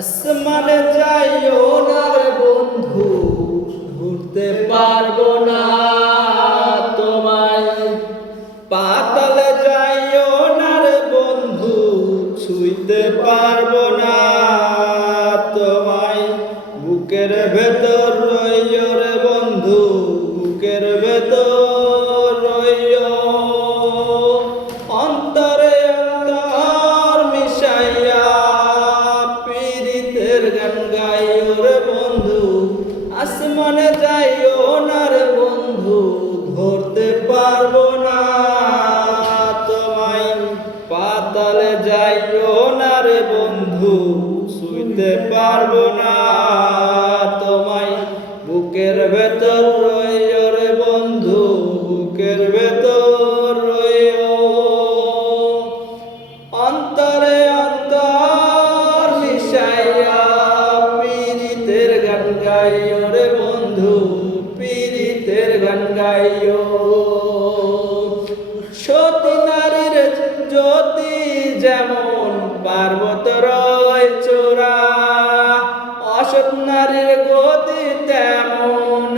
আসমানে যাইও না রে বন্ধু, ঘুরতে পারবো না তোমায়। পাতালে যাইও না রে বন্ধু, ছুঁইতে পারবো না তোমায়। বুকের ভেতর রইও রে বন্ধু, বুকের ভেতর রইও। অন্তরে অন্তর মিশাইয়া পীরিতের গান গাইও রে বন্ধু। আসমানে যাইও না রে বন্ধু, ধরতে পারবো না তোমায়। পাতালে যাইও না রে বন্ধু, ছুঁইতে পারবো না তোমায়। বুকের ভেতর রইও রে বন্ধু, বুকের ভেতর রইও। অন্তরে অন্তর মিশাইয়া পীরিতের গান গাইও রে বন্ধু, পীরিতের গান গাইও। সতী নারীর জ্যোতি যেমন পার্বত রয় চূড়া, অসৎ নারীর গতি তেমন